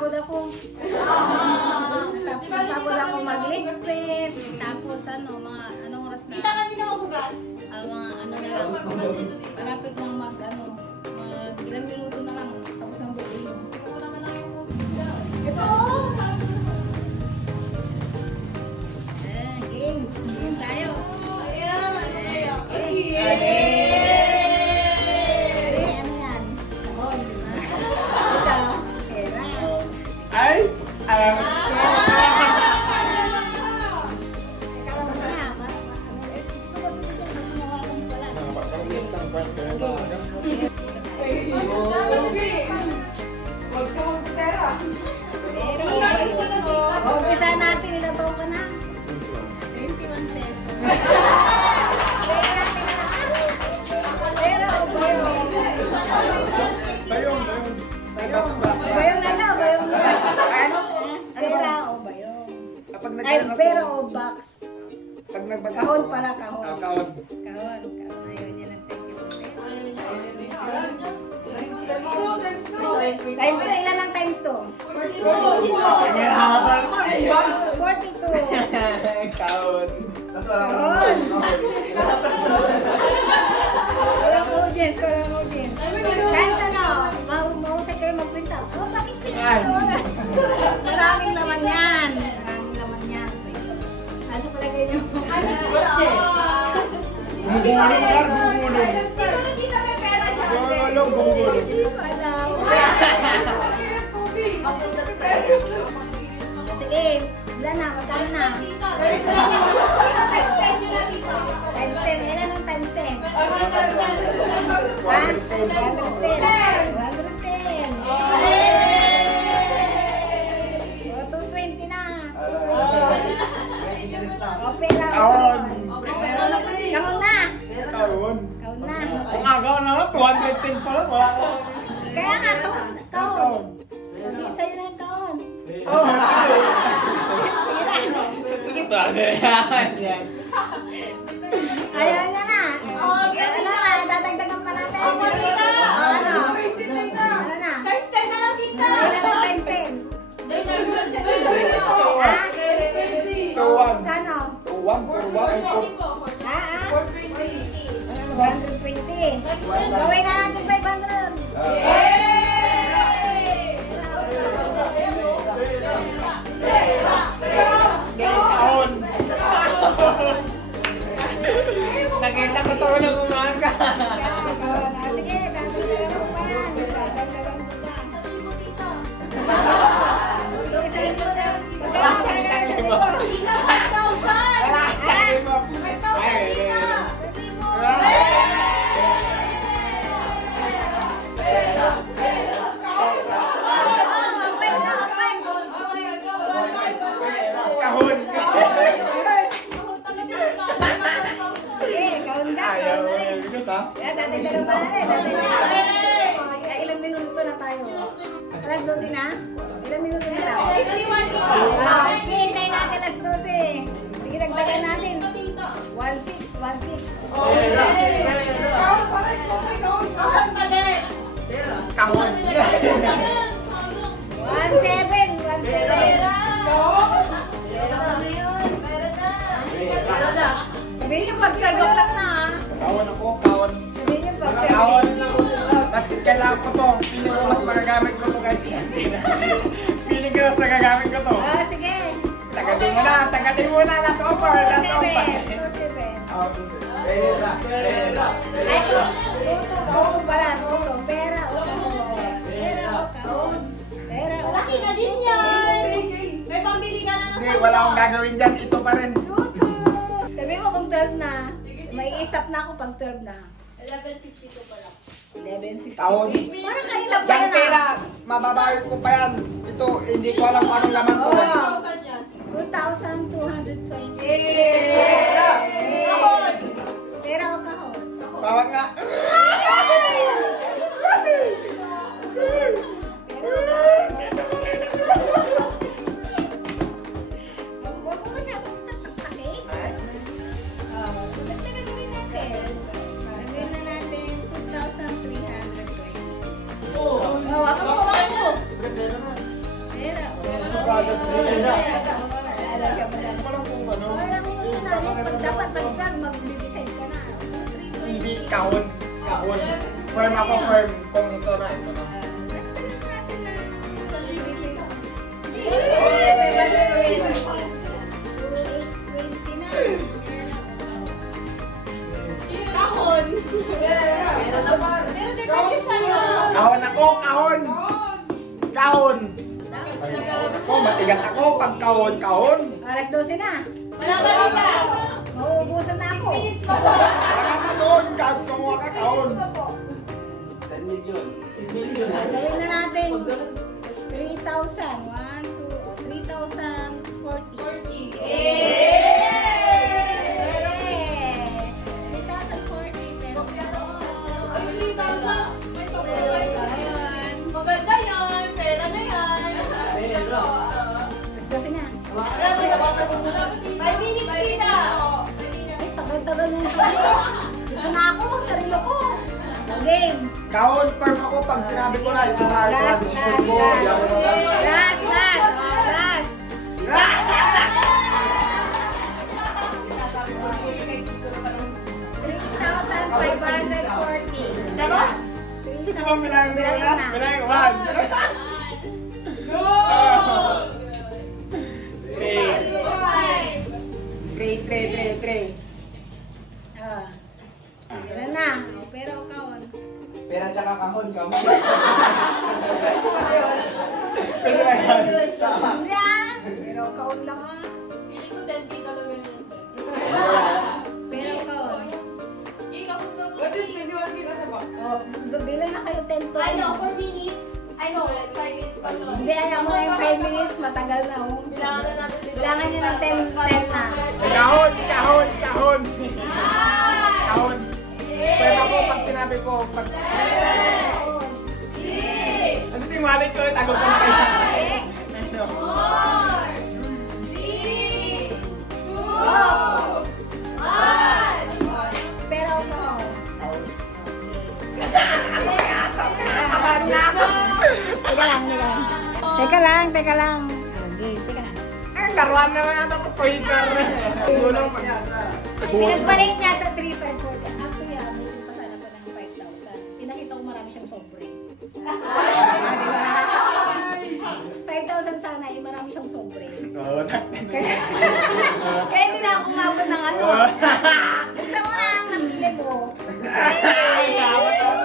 napapagod ako. Napapagod ako mag-ligpit. Tapos ano, mga anong oras na? Kita kami na mabugas. Mga ano na lang. Malapit lang ilang minuto na lang. Tapos ng buhay. Ito naman ang yung Ito! Game. Game tayo. Ayan. Ano yan? Kahon, di ba? Ito. Pera. Ay! Alam mo. Huwag ka magpapera. Umpisa natin, ilang taon ka na? 21 pesos. Pera o bayong? Bayong. Bayong na lang, bayong na lang. Ano? Pera o bayong? Kapag Ay, pera o box? Pag nagbagay. Kahon pala, kahon. Kahon. Kahon. Ayaw niya ng thank you. Times 2, ilan ang times 2? 42. Kahon. Kahon. Walang audience, walang audience. Times ano? Mahusay kayo magpinta. Oh, bakit pinto? Maraming laman yan. Maraming laman yan. Asa pala kayo? Gumulong. Sige, wala na, magkano na? Times 10, ilan ang times 10? 110. 110. O, 220 na. O, pera. Kahon. Kahon na. Kahon. Kahon na. Ang agaw naman, 210 pala. Wala ko. Kaya nga, kahon. Hindi, sa'yo na yung kahon. Oh, Sira. yan. Ayaw niya na. Ano na, dadagdagan pa natin. Ano? Ano na? Times 10 na lang, tita. Ilan ang times 10? Ha? Tuwan. Kano? Tuwan. Ha? 420. 120. Gawin na natin 500. Kahon. Nakita ko to nung umaga. Sige, dadagdagan mo pa yan. Dadagdagan mo pa. Isa rin mo na. Magkano siya na sa libro? Tita, 5,000. Wala. 5,000, tita. Kahon. Sige, kaunta. Ayaw mo yung bigas ha? Dadagdagan pa natin. Ilang minuto na tayo? Alas 12 na? Ilang minuto na lang? Sige, hintayin natin alas 12. Sige, dagdagan natin. 1.6, 1.6. Kahon pa rin, kahon pa rin. Kahon. 1.7, 1.7. Pera. Sabihin niyo pagkagulat na ha. Kahon ako, kahon. Sabihin niyo Mga kahon. pagkagulat. Kasi kailangan ko to. Piling ko mas magagamit ko to guys. Piling ko mas magagamit ko to. Sige. Tagatin mo na. Tagatin mo na. Last offer. Last offer. 2.7. Pera. Ay, tuto pala, tuto. Pera o kahon. Pera o kahon. Pera o Laki na din yan. May pambili ka na ng Hindi, wala akong gagawin dyan. Ito pa rin. tuto. Sabi mo kung 12 na. May isap na ako pag 12 na. 11.52 pala. 11.50. Kahon. Parang kailan pa Yung yan pera, mababayad ko pa yan. Ito, hindi ko alam kung anong laman ko. 2,000 yan. 2,220. Pera! Kahon. Pera o kahon? Bawat nga. Huwag mo masyadong tataktakin. Dagdagan na rin natin. Gawin na natin 2,320. Oo. Hawakan mo, hawakan mo. Alam siya pala. Walang kung ano. Alam mo muna, dapat pag mag-decide ka na. Hindi, kahon. Kahon. Firm ako, firm. Kung ito na, ito na. Kahon. Meron naman. Meron din kayo sa'yo. Kahon ako, kahon! Kahon! Ako, matigas ako pag kahon, kahon! Alas 12 na. Wala ba dito? Mauubusan na ako. Saka ka doon, kahon kamuha ka, kahon! 10 million. Gawin na natin 3,000. 1, 2, 3,040. 40. Ay, 3,000. May sobrang yan. Maganda yan. Pera na yan. Alas 12 na. 5 minutes kita. Ay, tagal-tagal na yung Dito na ako, sarilo ko. Game. Kahon, firm ako pag sinabi ko na, ito na, ito na, Last, decision last, ko. last. Yaw mo na. Last, last. Last. Pero, di ba bilang mo na? Bilang, 3. Ilan na? Pero kaon. Pera tsaka kahon, kahon. Pwede na yan. Hindi ah. Pero kaon lang ah. Feeling ko 10K talaga yun. Pero kaon. Ikaw kung naman. What is 21K ka sa box? Oh, bilang na kayo 10 to. I know, 4 minutes. I know, 5 minutes pa lang. Hindi, ayaw mo yung 5 minutes. Matagal na oh. Bilangan na natin dito. Bilangan nyo ng 10 na. Kahon, kahon, kahon. Kahon. Firm ako pag sinabi ko, pag... Ano yung wallet ko? Tago ko na kayo. Ano? 4, 3, 2, 1. Pero kaon. Kahon. Teka lang, teka lang. Teka lang. Okay, teka lang. Ang laruan naman ata ito, pointer. Gulong pag... Pinagbalik niya sa 3,540. Actually, meeting pa sana pa ng 5,000. Pinakita ko marami siyang sobre. Diba? 5,000 sana, eh, marami siyang sobre. Oo, Kaya hindi na ako umabot ng ano. Gusto mo na ang napili mo. Ay, gawat ako.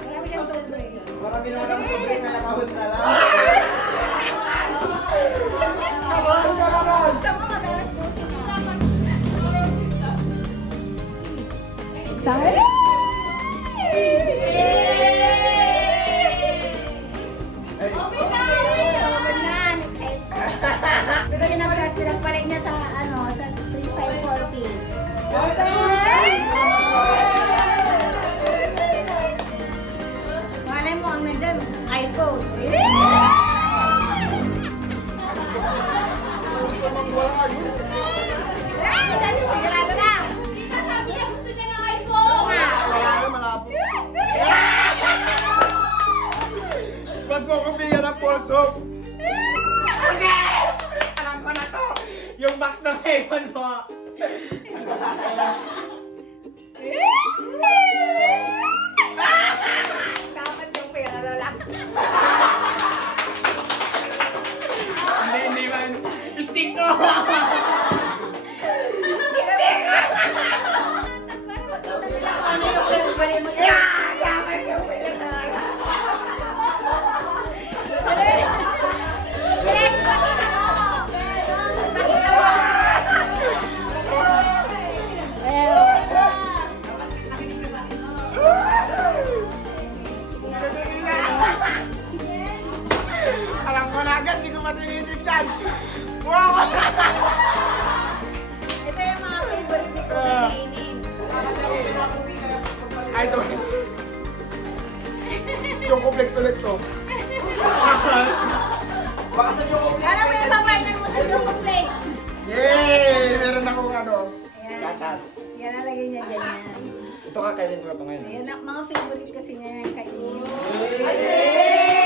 Marami siyang sobre. Marami naman ako sobre sa nakahon na lang. Gusto mo madalas 12 na. Sorry? Pero pinagpalit niya sa ano, sa 3,540. Malay mo ang nandyan, iPhone. Ay, dali, sigurado na. Sabi niya gusto niya ng iPhone. Kaya na malabo. Ba't mo ko bigyan ng puso? Alam ko na to. Yung box ng iPhone mo. Dapat yung pera na lang. Hindi man. Stick ko! Ano yung pinagpalit mo? Dapat yung pera. Alam ko na agad, di ko matinitignan. Wow! Ito yung mga favorite ni Kumainin. Ay, ito. Yung complex ulit to. Baka sa yung complex. Alam mo yung papartner mo sa Choco Flakes? Yay! Meron akong ano. Ayan. Gatas. Yan, nalagay niya ganyan. Ito kakainin ko na ito ngayon. Ayan, mga favorite kasi niya yung kainin. Yay!